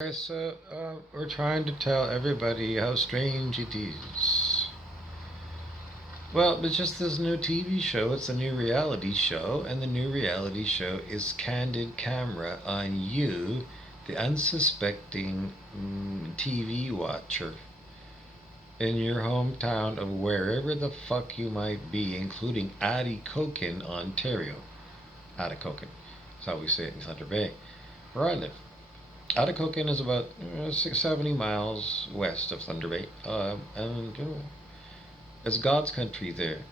So, we're trying to tell everybody how strange it is. Well, it's just this new TV show. It's a new reality show, and the new reality show is candid camera on you, the unsuspecting TV watcher in your hometown of wherever the fuck you might be, including Atikokan, Ontario. Atikokan. That's how we say it in Thunder Bay, where I live. Atikokan is about 670 miles west of Thunder Bay, and it's God's country there.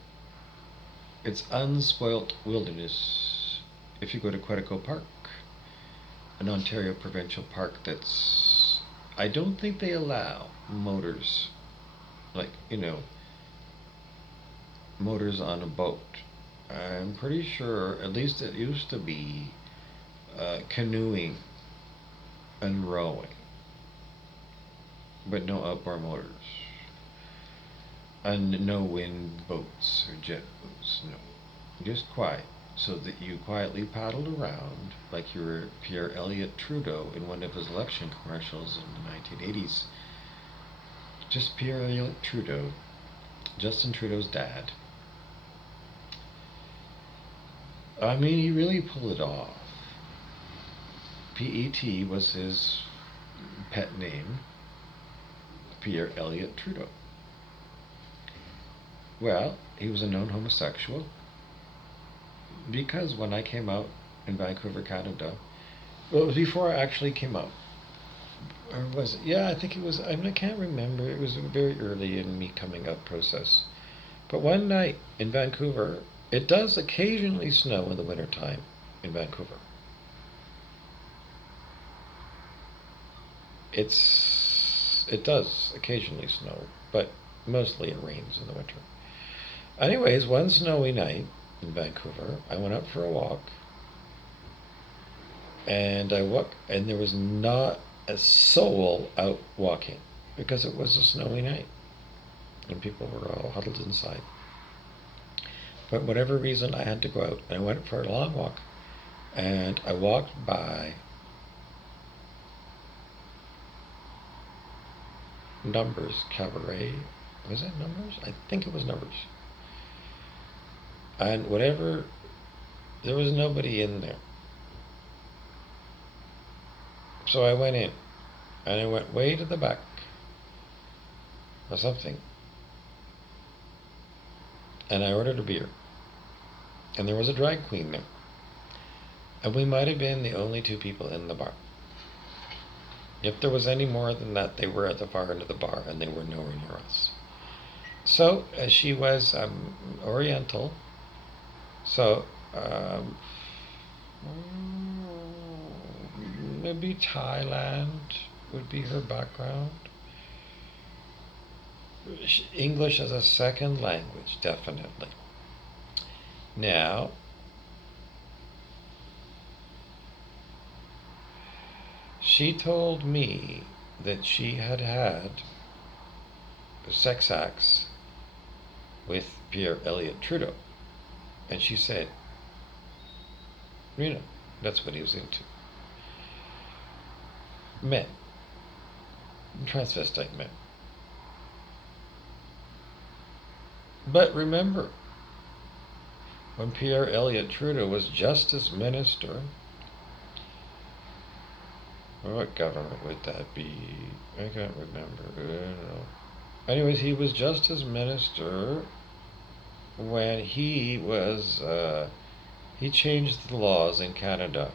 It's unspoilt wilderness. If you go to Quetico Park, an Ontario provincial park that's, I don't think they allow motors, like, motors on a boat. I'm pretty sure, at least it used to be, canoeing and rowing, but no outboard motors. And no wind boats or jet boats, no. Just quiet, so that you quietly paddled around like you were Pierre Elliott Trudeau in one of his election commercials in the 1980s. Just Pierre Elliott Trudeau, Justin Trudeau's dad. I mean, he really pulled it off. PET was his pet name, Pierre Elliott Trudeau. Well, he was a known homosexual because when I came out in Vancouver, Canada, well, it was before I actually came out. Or was it? Yeah, I think it was. I can't remember. It was very early in me coming out process. But one night in Vancouver, it does occasionally snow in the wintertime in Vancouver. It does occasionally snow, but mostly it rains in the winter. Anyways, one snowy night in Vancouver, I went out for a walk, and and there was not a soul out walking because it was a snowy night, and people were all huddled inside. But whatever reason, I had to go out, and I went for a long walk, and I walked by Numbers Cabaret. Was it Numbers? I think it was Numbers. And whatever, there was nobody in there. So I went in, and I went way to the back or something, and I ordered a beer. And there was a drag queen there. And we might have been the only two people in the bar. If there was any more than that, they were at the far end of the bar, and they were nowhere near us. So, she was Oriental, so maybe Thailand would be her background. English as a second language, definitely. Now, she told me that she had had sex acts with Pierre Elliott Trudeau. And she said, that's what he was into. Men. Transvestite men. But remember, when Pierre Elliott Trudeau was Justice Minister, what government would that be? I can't remember. I don't know. Anyways, he was Justice Minister when he changed the laws in Canada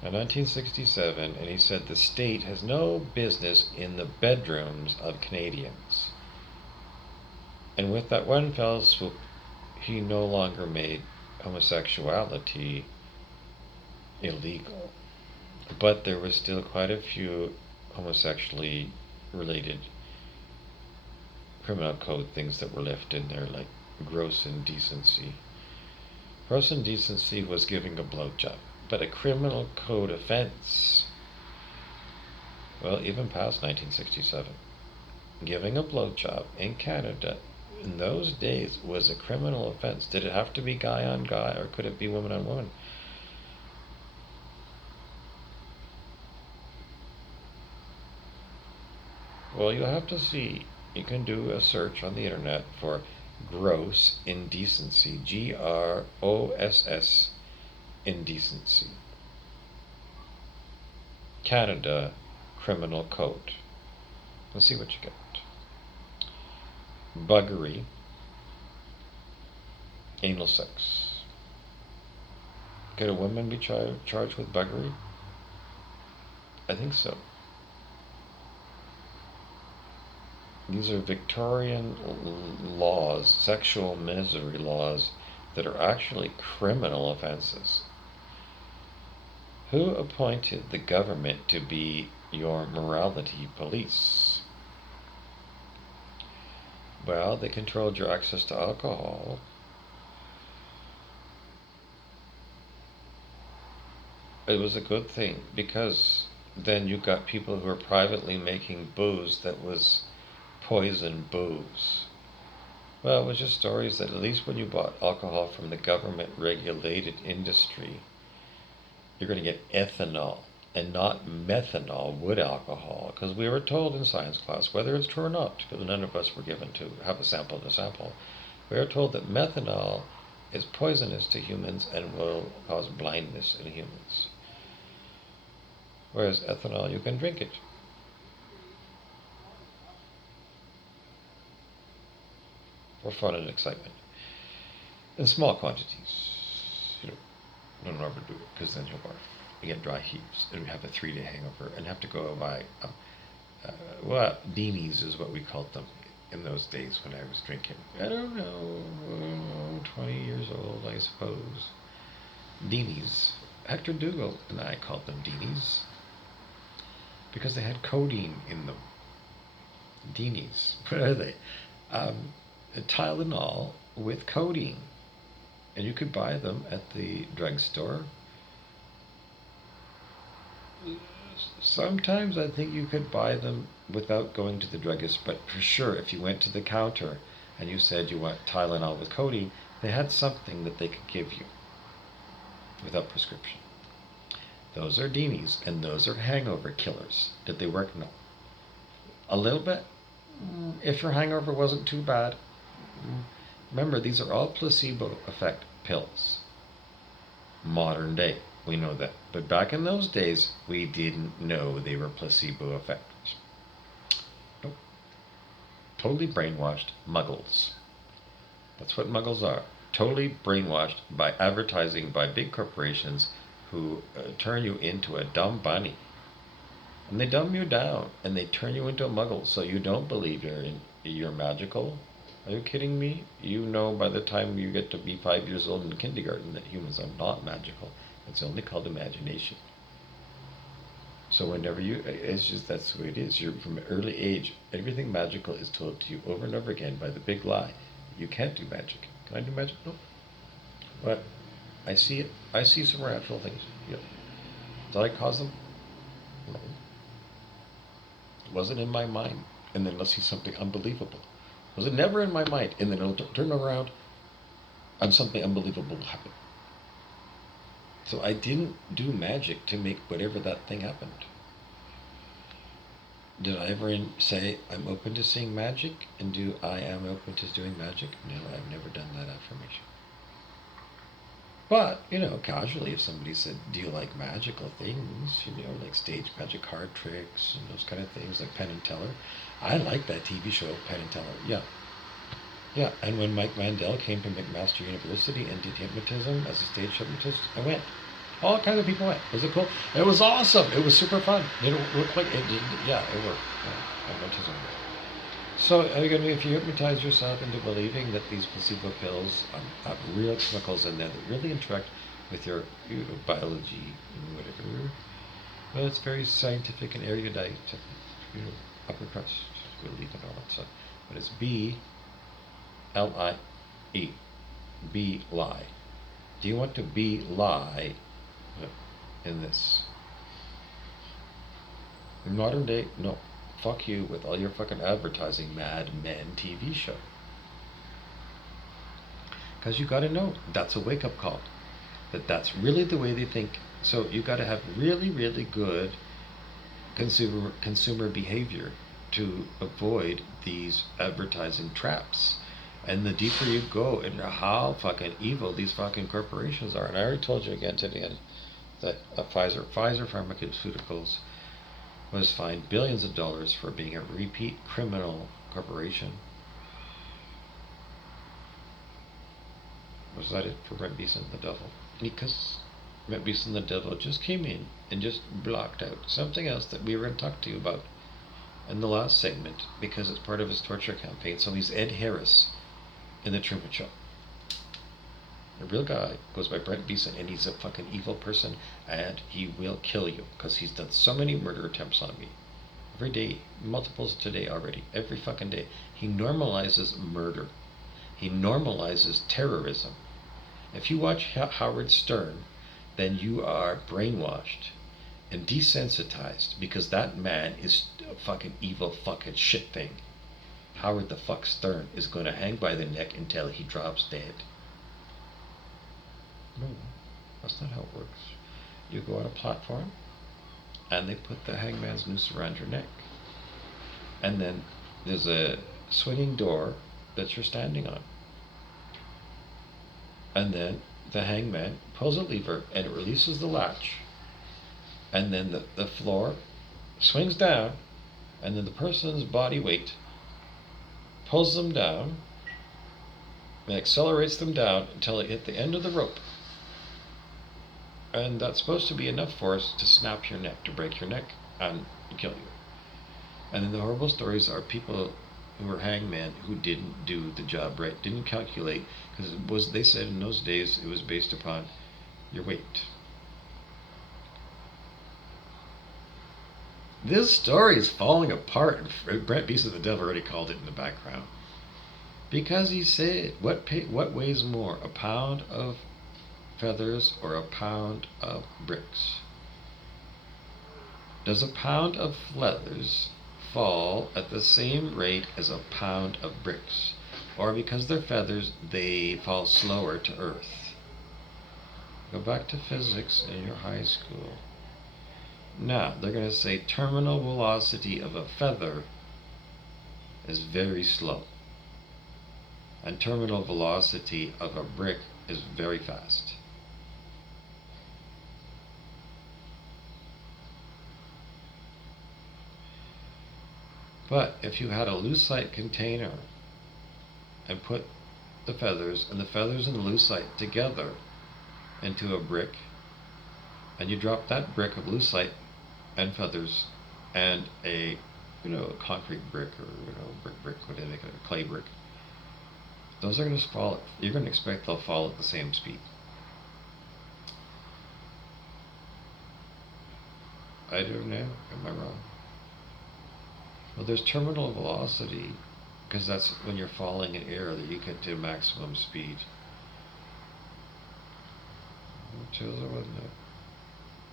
in 1967, and he said the state has no business in the bedrooms of Canadians. And with that one fell swoop, he no longer made homosexuality illegal. But there was still quite a few homosexually related criminal code things that were left in there, like gross indecency. Gross indecency was giving a blowjob, but a criminal code offense, well, even past 1967, giving a blowjob in Canada in those days was a criminal offense. Did it have to be guy on guy, or could it be woman on woman? Well, you have to see. You can do a search on the internet for gross indecency. GROSS indecency. Canada Criminal Code. Let's see what you get. Buggery. Anal sex. Could a woman be charged with buggery? I think so. These are Victorian laws, sexual misery laws, that are actually criminal offenses. Who appointed the government to be your morality police? Well, they controlled your access to alcohol. It was a good thing, because then you got people who were privately making booze that was poison booze. Well, it was just stories that at least when you bought alcohol from the government regulated industry, you're going to get ethanol and not methanol, wood alcohol, because we were told in science class, whether it's true or not, because none of us were given to have a sample to sample, we were told that methanol is poisonous to humans and will cause blindness in humans. Whereas ethanol, you can drink it. For fun and excitement. In small quantities. You don't overdo it, because then you'll barf. You get dry heaves, and you have a 3-day hangover, and have to go buy, beanies is what we called them in those days when I was drinking. I don't know, 20 years old, I suppose. Deanies. Hector Dougal and I called them Deanies, because they had codeine in them. Deanies. What are they? Tylenol with codeine. And you could buy them at the drugstore. Sometimes I think you could buy them without going to the druggist, but for sure, if you went to the counter and you said you want Tylenol with codeine, they had something that they could give you without prescription. Those are Deanies, and those are hangover killers. Did they work? No. A little bit. If your hangover wasn't too bad. Remember, these are all placebo effect pills. Modern day, we know that. But back in those days, we didn't know they were placebo effects. Nope. Totally brainwashed muggles. That's what muggles are. Totally brainwashed by advertising by big corporations who turn you into a dumb bunny. And they dumb you down, and they turn you into a muggle, so you don't believe you're magical. Are you kidding me? You know by the time you get to be 5 years old in kindergarten that humans are not magical. It's only called imagination. So whenever it's just, that's the way it is. You're from an early age, everything magical is told to you over and over again by the big lie. You can't do magic. Can I do magic? No. But I see it. I see supernatural things. Yeah. Did I cause them? No. It wasn't in my mind. And then let's see something unbelievable. Was it never in my mind? And then it'll turn around and something unbelievable will happen. So I didn't do magic to make whatever that thing happened. Did I ever say I'm open to seeing magic and do I am open to doing magic? No, I've never done that affirmation. But, casually, if somebody said, do you like magical things? Like stage magic, card tricks, and those kind of things, like Penn and Teller. I like that TV show, Penn and Teller. Yeah. Yeah, and when Mike Mandel came to McMaster University and did hypnotism as a stage hypnotist, I went. All kinds of people went. Was it cool? It was awesome. It was super fun. It looked like it did. Yeah, it worked. Yeah, hypnotism. So if you hypnotize yourself into believing that these placebo pills have real chemicals in there that really interact with your biology and whatever, well, it's very scientific and erudite, upper crust, believe and all that stuff. But it's B-L-I-E, be lie. Do you want to be lie in this? In modern day, no. Fuck you with all your fucking advertising Mad Men TV show. Because you gotta know, that's a wake-up call. That's really the way they think. So you gotta have really, really good consumer behavior to avoid these advertising traps. And the deeper you go into how fucking evil these fucking corporations are, and I already told you again today that Pfizer Pharmaceuticals was fined billions of dollars for being a repeat criminal corporation. Was that it for Brent Beeson the Devil? Because Brent Beeson the Devil just came in and just blocked out something else that we were going to talk to you about in the last segment because it's part of his torture campaign. So he's Ed Harris in The Truman Show. A real guy goes by Brent Beeson, and he's a fucking evil person, and he will kill you because he's done so many murder attempts on me. Every day, multiples today already, every fucking day. He normalizes murder. He normalizes terrorism. If you watch Howard Stern, then you are brainwashed and desensitized because that man is a fucking evil fucking shit thing. Howard the fuck Stern is going to hang by the neck until he drops dead. No, that's not how it works. You go on a platform and they put the hangman's noose around your neck. And then there's a swinging door that you're standing on. And then the hangman pulls a lever and it releases the latch. And then the floor swings down, and then the person's body weight pulls them down and accelerates them down until they hit the end of the rope. And that's supposed to be enough force to snap your neck, to break your neck and kill you. And then the horrible stories are people who were hangmen who didn't do the job right, didn't calculate, because they said in those days it was based upon your weight. This story is falling apart, and Brent Beeson the Devil already called it in the background. Because he said, what weighs more, a pound of feathers or a pound of bricks? Does a pound of feathers fall at the same rate as a pound of bricks? Or because they're feathers, they fall slower to earth? Go back to physics in your high school. Now, they're going to say terminal velocity of a feather is very slow. And terminal velocity of a brick is very fast. But if you had a lucite container and put the feathers and the lucite together into a brick, and you drop that brick of lucite and feathers and a concrete brick or brick, what do they make it, a clay brick, those are going to fall. You're going to expect they'll fall at the same speed. I don't know. Am I wrong? Well, there's terminal velocity, because that's when you're falling in air that you get to maximum speed.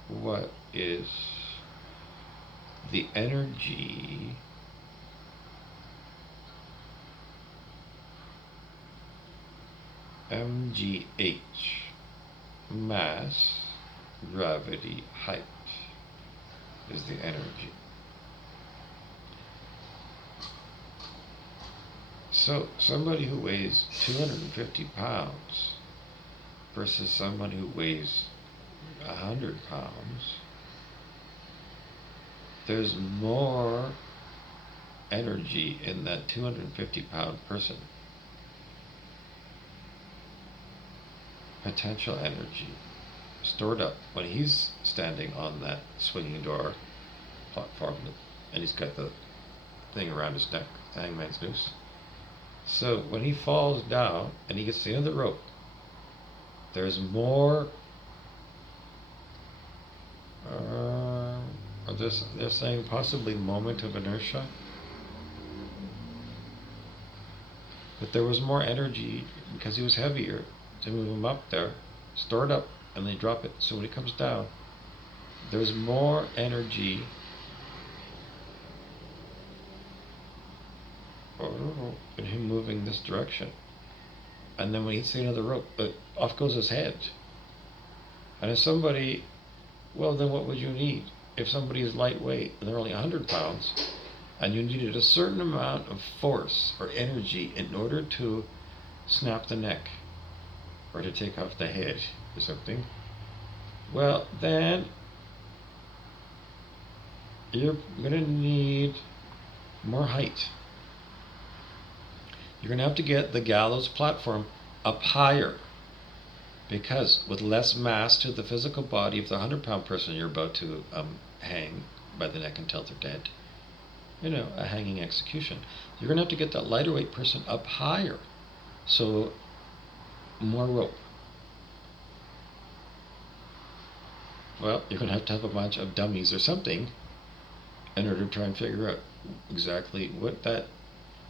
What is the energy mgh, mass, gravity, height, is the energy. So somebody who weighs 250 pounds versus someone who weighs 100 pounds, there's more energy in that 250 pound person. Potential energy stored up when he's standing on that swinging door platform, and he's got the thing around his neck, the hangman's noose. So when he falls down and he gets to the end of the rope, there's more. They're saying possibly moment of inertia, but there was more energy because he was heavier to move him up there, stored up, and they drop it. So when he comes down, there's more energy. In him moving this direction, and then when he hits the end of the rope, off goes his head. And if somebody, well, then what would you need? If somebody is lightweight and they're only 100 pounds, and you needed a certain amount of force or energy in order to snap the neck or to take off the head or something, well, then you're going to need more height. You're going to have to get the gallows platform up higher, because with less mass to the physical body of the 100-pound person you're about to hang by the neck until they're dead, a hanging execution, you're going to have to get that lighter weight person up higher. So, more rope. Well, you're going to have a bunch of dummies or something in order to try and figure out exactly what that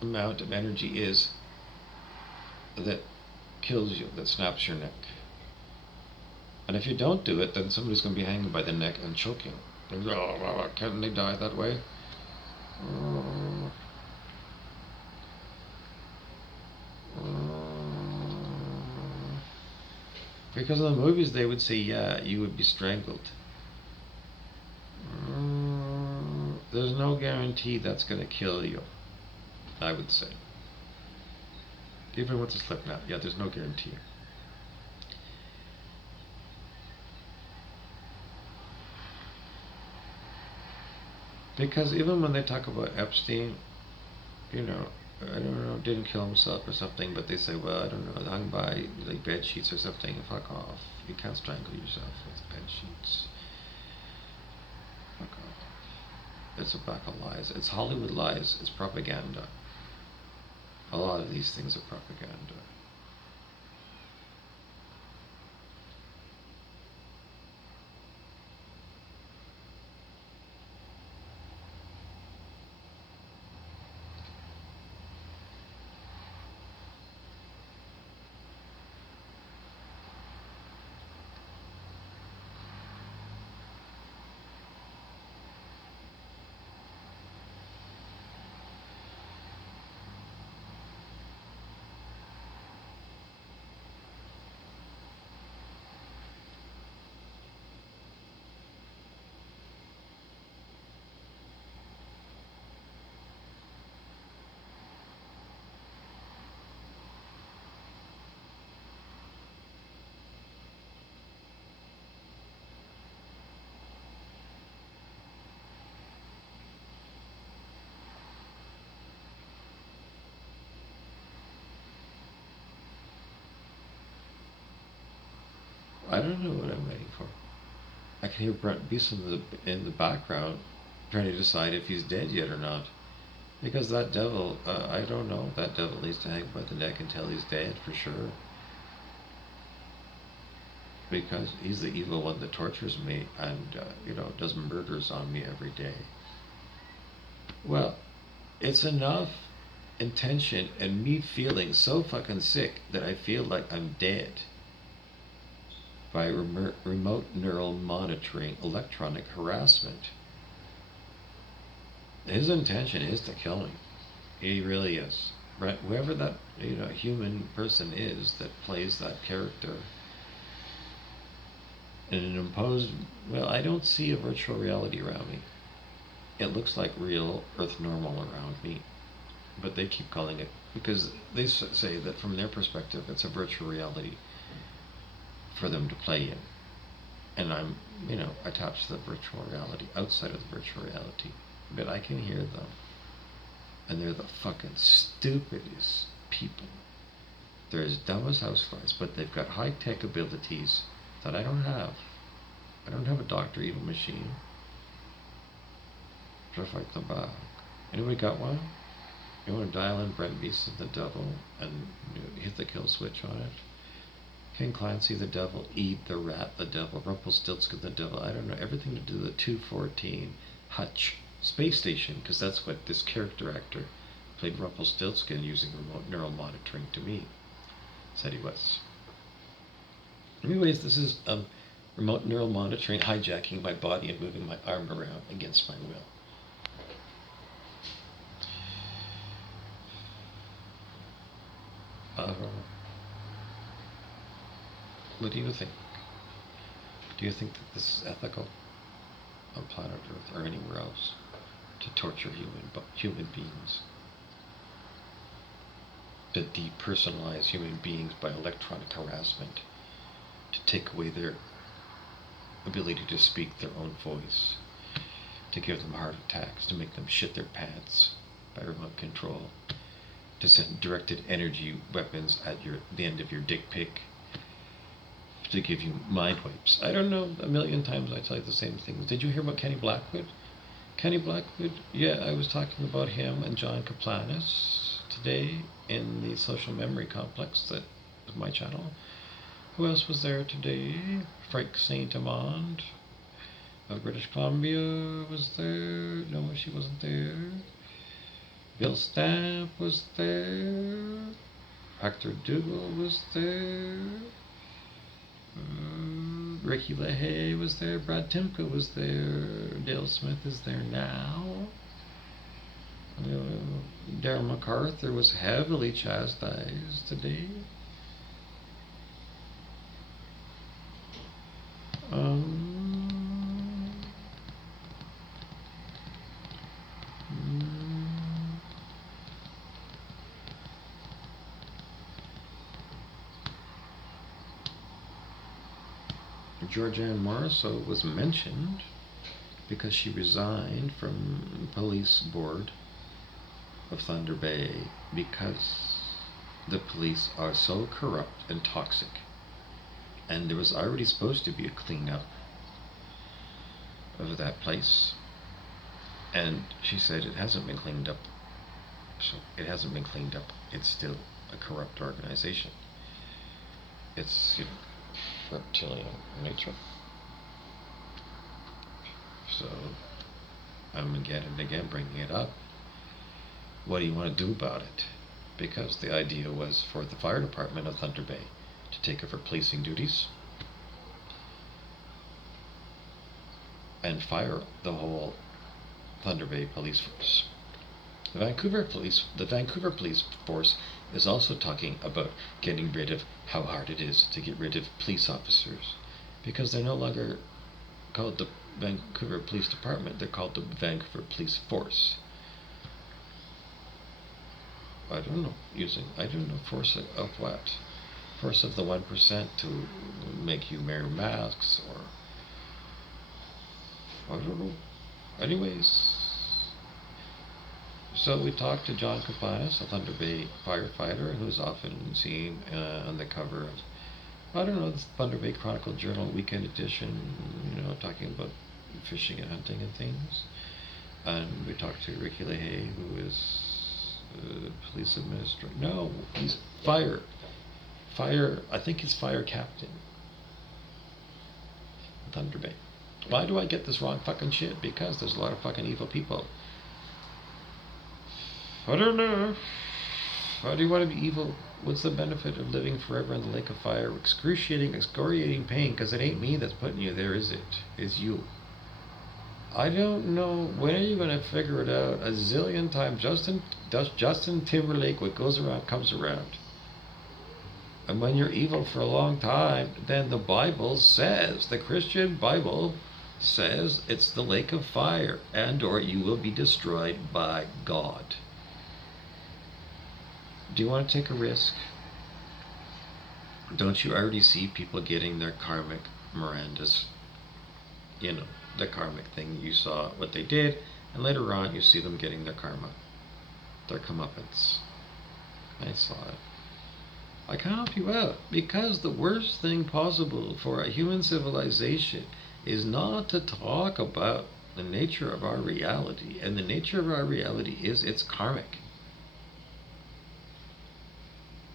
amount of energy is that kills you, that snaps your neck. And if you don't do it, then somebody's going to be hanging by the neck and choking. Oh, can't they die that way? Because in the movies they would say, yeah, you would be strangled. There's no guarantee that's going to kill you, I would say. Even with the slip knot, yeah, there's no guarantee. Because even when they talk about Epstein, I don't know, didn't kill himself or something, but they say, well, I don't know, hung by like bed sheets or something. Fuck off. You can't strangle yourself with bed sheets. Fuck off. It's a pack of lies. It's Hollywood lies. It's propaganda. A lot of these things are propaganda. I don't know what I'm waiting for. I can hear Brent Beeson in the background trying to decide if he's dead yet or not. Because that devil, I don't know, that devil needs to hang by the neck until he's dead for sure. Because he's the evil one that tortures me and, does murders on me every day. Well, it's enough intention and me feeling so fucking sick that I feel like I'm dead by remote neural monitoring electronic harassment. His intention is to kill me. He really is. Right? Whoever that human person is that plays that character in an imposed, well, I don't see a virtual reality around me. It looks like real Earth normal around me, but they keep calling it, because they say that from their perspective it's a virtual reality for them to play in. And I'm, attached to the virtual reality, outside of the virtual reality. But I can hear them. And they're the fucking stupidest people. They're as dumb as houseflies, but they've got high-tech abilities that I don't have. I don't have a Dr. Evil machine to fight them back. Anybody got one? You want to dial in Brent Beeson, the devil, and hit the kill switch on it? King Clancy, the devil, Eve, the rat, the devil, Rumpelstiltskin, the devil, I don't know, everything to do with the 214 Hutch space station, because that's what this character actor played Rumpelstiltskin using remote neural monitoring to me. Said he was. Anyways, this is remote neural monitoring hijacking my body and moving my arm around against my will. What do you think? Do you think that this is ethical on planet Earth or anywhere else? to torture human beings, to depersonalize human beings by electronic harassment, to take away their ability to speak their own voice, to give them heart attacks, to make them shit their pants by remote control, to send directed energy weapons at the end of your dick pic, to give you mind wipes. I don't know, a million times I tell you the same things. Did you hear about Kenny Blackwood? Kenny Blackwood, yeah, I was talking about him and John Kaplanis today in the Social Memory Complex that is my channel. Who else was there today? Frank Saint Amand of British Columbia was there. No, she wasn't there. Bill Stamp was there. Hector Dougal was there. Ricky LaHaye was there. Brad Timka was there. Dale Smith is there now. Darren MacArthur was heavily chastised today. Georgianne Morrisseau was mentioned because she resigned from the police board of Thunder Bay because the police are so corrupt and toxic. And there was already supposed to be a cleanup of that place. And she said it hasn't been cleaned up. So it hasn't been cleaned up. It's still a corrupt organization. It's, reptilian nature. So I'm again and again bringing it up. What do you want to do about it? Because the idea was for the fire department of Thunder Bay to take over policing duties and fire the whole Thunder Bay police force. The Vancouver police force is also talking about getting rid of how hard it is to get rid of police officers, because they're no longer called the Vancouver Police Department, they're called the Vancouver Police Force. I don't know force of what? Force of the 1% to make you wear masks, or I don't know. Anyways, so we talked to John Kaplanis, a Thunder Bay firefighter who's often seen on the cover of, I don't know, the Thunder Bay Chronicle Journal Weekend Edition, talking about fishing and hunting and things. And we talked to Ricky LaHaye, who is police administrator. No, he's fire. I think he's fire captain. Thunder Bay. Why do I get this wrong fucking shit? Because there's a lot of fucking evil people. I don't know. How do you want to be evil? What's the benefit of living forever in the lake of fire? Excoriating pain, because it ain't me that's putting you there, is it? It's you. I don't know. When are you going to figure it out? A zillion times. Justin Timberlake, what goes around comes around. And when you're evil for a long time, then the Bible says, the Christian Bible says, it's the lake of fire, and or you will be destroyed by God. Do you want to take a risk? Don't you already see people getting their karmic Mirandas? The karmic thing. You saw what they did, and later on you see them getting their karma. Their comeuppance. I saw it. I can help you out, because the worst thing possible for a human civilization is not to talk about the nature of our reality, and the nature of our reality is it's karmic.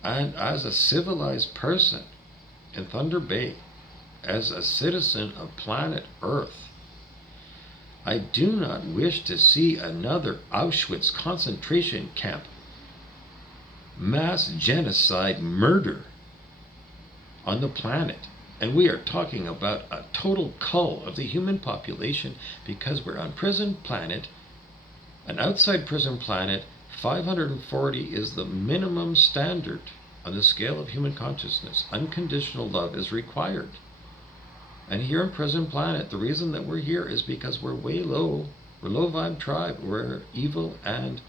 And as a civilized person in Thunder Bay, as a citizen of planet Earth, I do not wish to see another Auschwitz concentration camp, mass genocide, murder on the planet. And we are talking about a total cull of the human population, because we're on prison planet, an outside prison planet. 540 is the minimum standard on the scale of human consciousness. Unconditional love is required. And here in Prison Planet, the reason that we're here is because we're way low We're low vibe tribe. We're evil and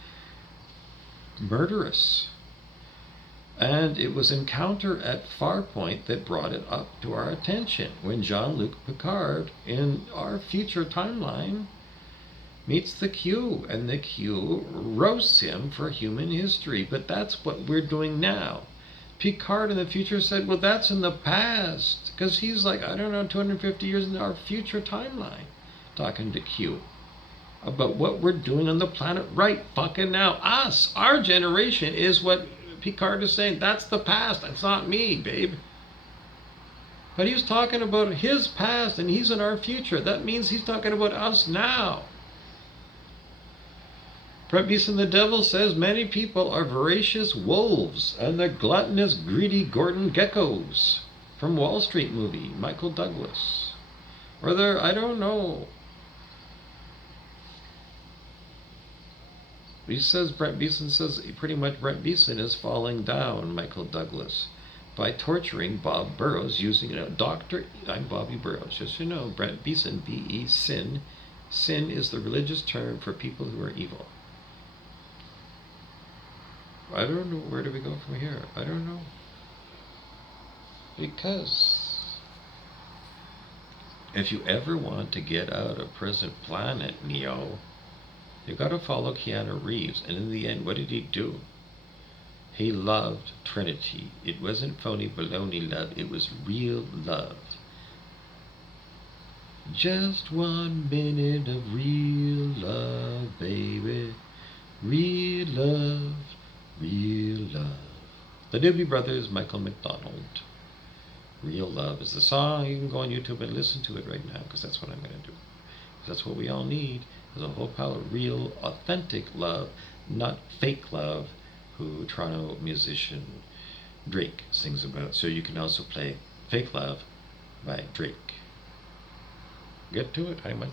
murderous. And it was Encounter at Farpoint that brought it up to our attention when Jean-Luc Picard in our future timeline meets the Q, and the Q roasts him for human history. But that's what we're doing now. Picard in the future said, well, that's in the past, because he's like, I don't know, 250 years in our future timeline, talking to Q about what we're doing on the planet right fucking now. Us, our generation is what Picard is saying. That's the past. That's not me, babe. But he's talking about his past and he's in our future. That means he's talking about us now. Brett Beeson the Devil says many people are voracious wolves and the gluttonous, greedy Gordon geckos from Wall Street movie, Michael Douglas. Or they're, I don't know. He says, Brett Beeson says, pretty much Brett Beeson is falling down, Michael Douglas, by torturing Bob Burrows using a doctor. I'm Bobby Burrows. Just so you know, Brett Beeson, B-E, sin. Sin is the religious term for people who are evil. I don't know. Where do we go from here? I don't know. Because if you ever want to get out of Present Planet, Neo, you got to follow Keanu Reeves. And in the end, what did he do? He loved Trinity. It wasn't phony baloney love. It was real love. Just 1 minute of real love, baby. Real love. Real love. The Doobie Brothers, Michael McDonald. Real Love is the song. You can go on YouTube and listen to it right now, because that's what I'm going to do. That's what we all need. There's a whole pile of real, authentic love, not fake love, who Toronto musician Drake sings about. So you can also play Fake Love by Drake. Get to it. How much?